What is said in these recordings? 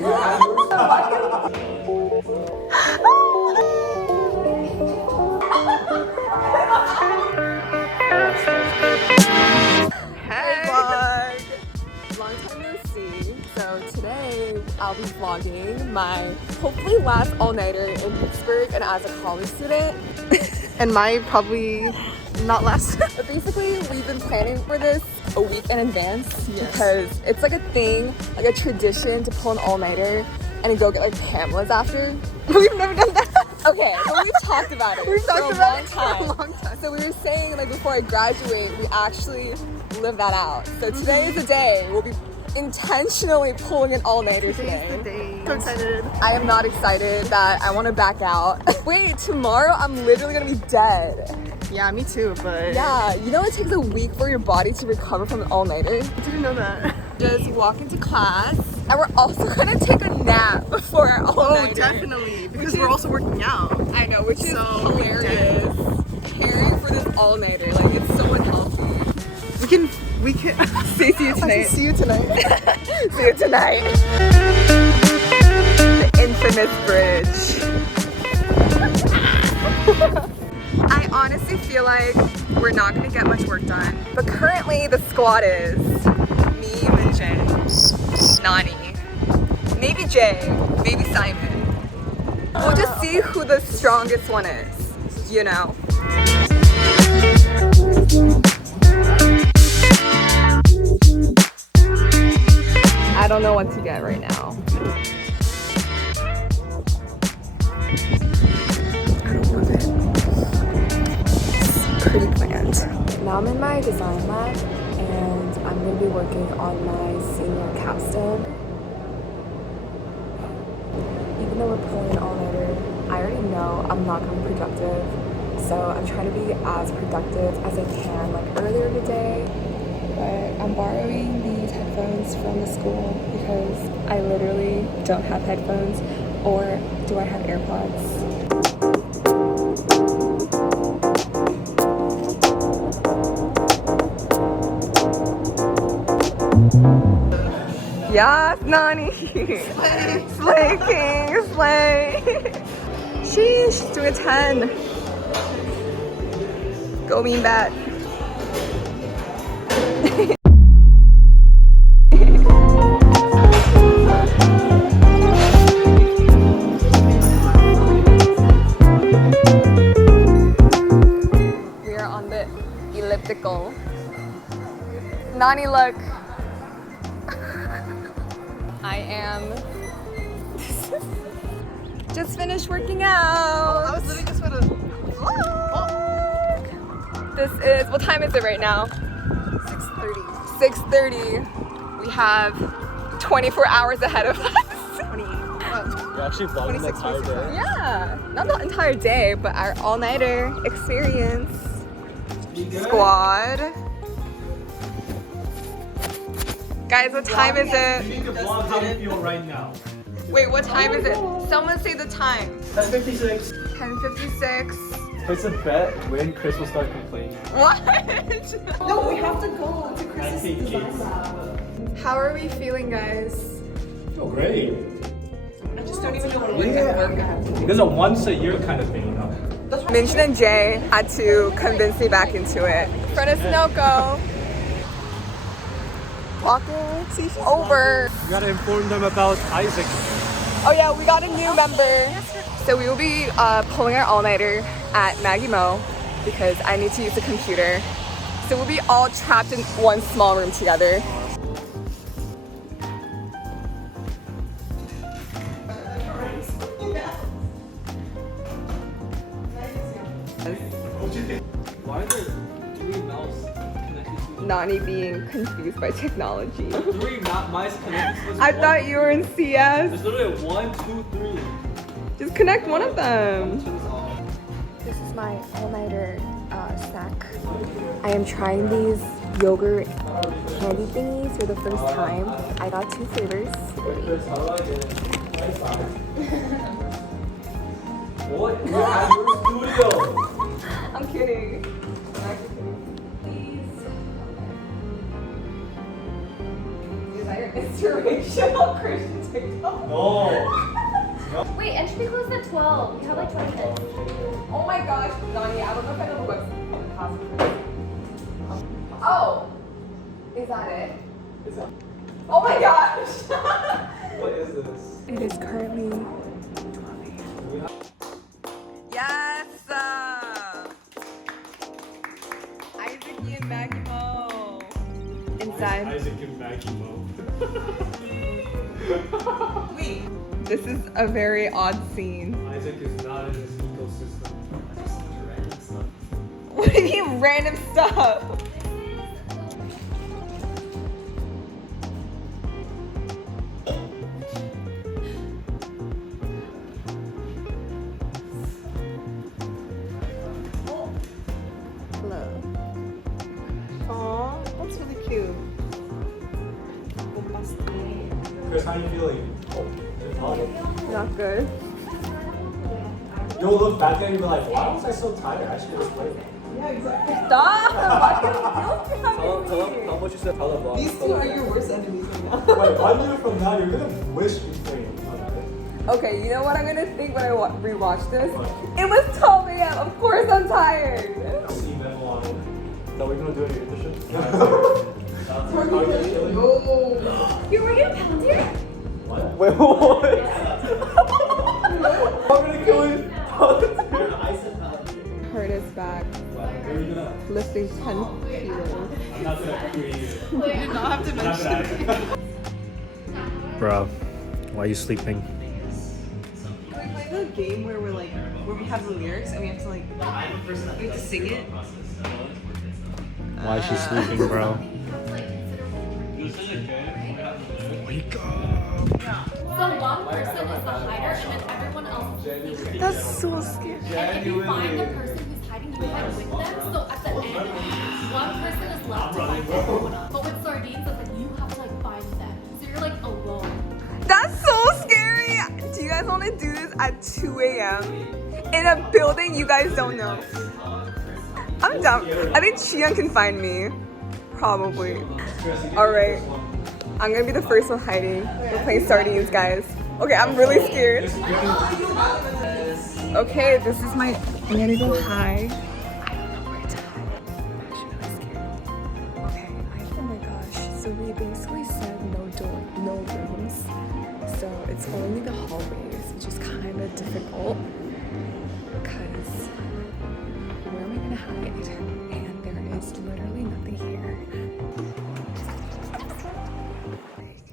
Hey vlog! Long time no see. So today I'll be vlogging my hopefully last all-nighter in Pittsburgh and as a college student. And my probably not last. But basically we've been planning for this a week in advance because it's like a thing, like a tradition to pull an all-nighter and go get like Pamela's after. We've never done that. Okay, but we've talked about it. We've talked about it for a long time. So we were saying like before I graduate, we actually live that out. So today is the day. We'll be intentionally pulling an all-nighter today. Today's the day. So excited. I am not excited that I want to back out. Wait, tomorrow I'm literally gonna be dead. Yeah, me too, but... Yeah, you know it takes a week for your body to recover from an all-nighter? I didn't know that. Just walk into class, and we're also gonna take a nap before our all-nighter. Oh, definitely, because we're also working out. I know, which is So hilarious. Caring for this all-nighter, like it's so unhealthy. We can See you tonight. see you tonight. See you tonight. The infamous bridge. I honestly feel like we're not gonna get much work done. But currently the squad is me, Minjin, Nani, maybe Jay, maybe Simon. We'll just see who the strongest one is, you know? I don't know what to get right now. I don't love it. It's pretty bland. Now I'm in my design lab and I'm going to be working on my senior capstone. Even though we're pulling an all-nighter, I already know I'm not going to be productive. So I'm trying to be as productive as I can, like earlier in the day. But I'm borrowing these headphones from the school because I literally don't have headphones, or do I have AirPods? Yes, Nani! Slay! Slay King! Slay! Sheesh, doing a 10. Go mean bat. We are on the elliptical. Nani, look. I am just finished working out. I was literally just gonna... This is, what time is it right now? 6:30. 6:30. We have 24 hours ahead of us. 20. You're actually vlogging the entire day? Yeah, not the entire day, but our all-nighter experience. Squad. Guys, what time is You it? need to vlog how you feel right now. Wait, what time is it? Someone say the time. 10:56. 10:56. Place a bet when Chris will start complaining. What? No, we have to go to I Chris's hate design kids. lab. How are we feeling, guys? Feel great. I just don't even know what to work. There's a once a year kind of thing, you know? Minjin and Jay had to convince me back into it. Friend of Sunoco. Walking over. You gotta inform them about Isaac. Oh yeah, we got a new member. So we will be pulling our all-nighter at Maggie Mo because I need to use the computer. So we'll be all trapped in one small room together. Why are there 3 mouse connected to Nani being confused by technology. 3 mice connected to I thought you were in CS. There's literally 1, 2, 3. Just connect one of them. Turn this off. This is my all-nighter snack. I am trying these yogurt candy thingies for the first time. I got 2 flavors. What? You're at your studio. I'm kidding. I'm actually kidding. Please. Is that your an inspirational Christian TikTok. No. Wait, and should be closed at 12. You have like 20 minutes. Oh my gosh, Nani, I don't know if I know the website. Oh, is that it? Is that? Oh my gosh. What is this? It is currently 12 a.m. Yes! Isaac and Maggie Mo. Inside. Isaac and Maggie Mo. Wait. This is a very odd scene. Isaac is not in this ecosystem. Just such random stuff. What do you mean random stuff? Hello. Aw, that's really cute. Chris, how are you feeling? Not good. You'll look back and you'll be like, why was I so tired? I should have just played. Stop! Why do you Tell them what you said. Tell them. These two are your worst enemies right now. Wait, 1 year from now, you're gonna wish we played. Okay, you know what I'm gonna think when I rewatch this? It was 12 a.m. Of course I'm tired. See them on. Is that what we're gonna do in your internship? You're working at Palantir? What? Wait, what? I'm gonna kill you. Hurt is back. Lifting 10 kilos. I'm not gonna create you. You don't have to mention it. Bro, why are you sleeping? Can we play the game where we're like, where we have the lyrics and we have to like, we have to sing it? Why is she sleeping, bro? Wake up! So one person is the hider and then everyone else is the secret. That's so scary. And if you find the person who's hiding, you hide with them. So at the end, one person is left to find everyone else. But with sardines, it's like you have to like find them. So you're like alone. That's so scary. Do you guys want to do this at 2 a.m. in a building you guys don't know? I'm down. I think Chian can find me. Probably. Alright. I'm gonna be the first one hiding. We're playing sardines, guys. Okay, I'm really scared. Okay, this is my. I'm gonna go high. I don't know where to hide. I'm actually really scared. Okay, oh my gosh. So we basically said no door, no rooms. So it's only the hallways, which is kind of difficult because where am I gonna hide? And there is literally nothing here. Like,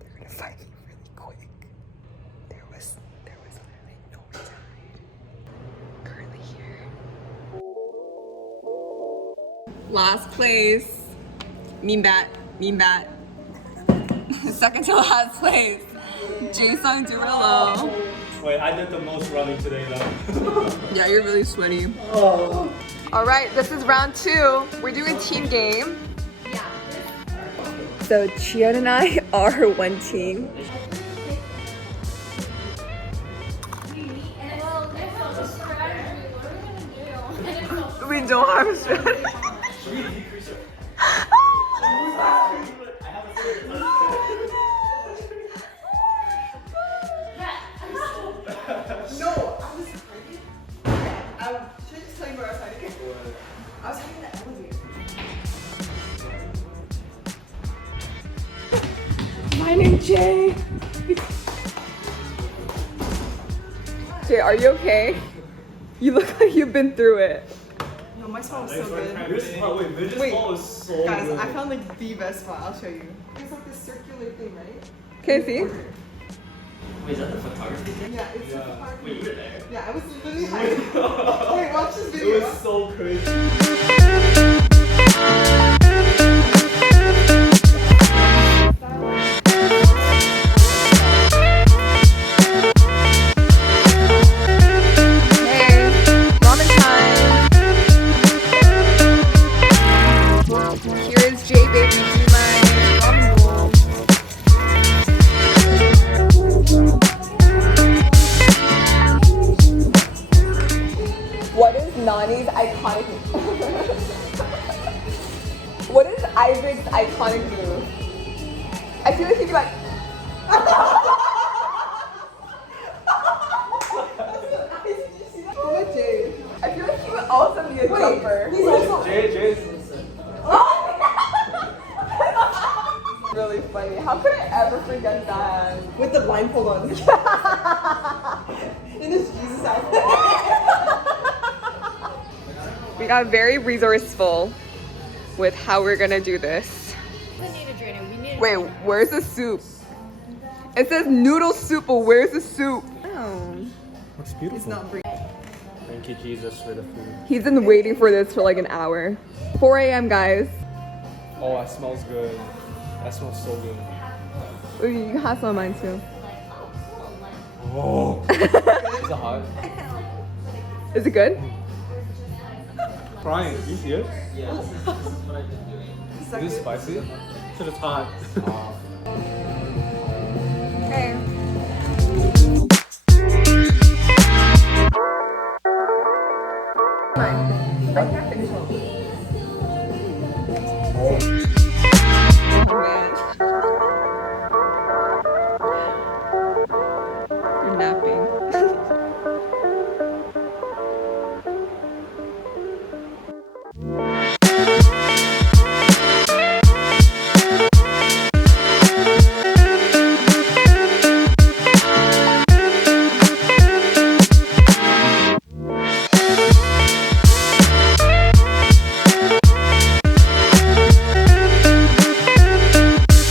they're gonna find me really quick. There was literally nowhere to hide. Currently here. Last place. Mean bat. Second to last place. Jason, do it alone. Wait, I did the most running today though. Yeah, you're really sweaty. Oh. All right, this is round 2. We're doing a team game. Yeah. So Chian and I are one team. We meet and it's well, there's no strategy. What are we gonna do? We don't have a strategy. Should we decrease it? No, I was hiding. Should I just tell you where I was hiding? I was hiding in the elevator. My name's Jay. Jay, are you okay? You look like you've been through it. No, my spot was so good. This spot, wait, this Wait, spot was so Guys, good. I found like the best spot. I'll show you. There's like this circular thing, right? Can I see? Wait, is that the photography thing? Yeah, it's Yeah. like a park. Wait, you were there? Yeah, I was literally hiding. Wait, watch this It video. was so crazy. Hey, ramen time. Here is Jay, baby. Do my ramen bowl. What is Nani's iconic? What is Isaac's iconic move? I I feel like he'd be like. I feel like he would also be a jumper. He's also Jay's Really funny. How could I ever forget that? with the blindfold on. In this Jesus outfit. We got very resourceful with how we're gonna do this. We need a drainer. We need. Wait, where's the soup? It says noodle soup, but where's the soup? Oh. Looks beautiful. It's not breathing. Thank you, Jesus, for the food. He's been waiting for this for like an hour. 4 a.m. guys. Oh, that smells good. That smells so good. Ooh, you can have some of mine too. Oh. Is it hot? Is it good? Crying. You see it? Yeah. Is it spicy? Shit, it's hot.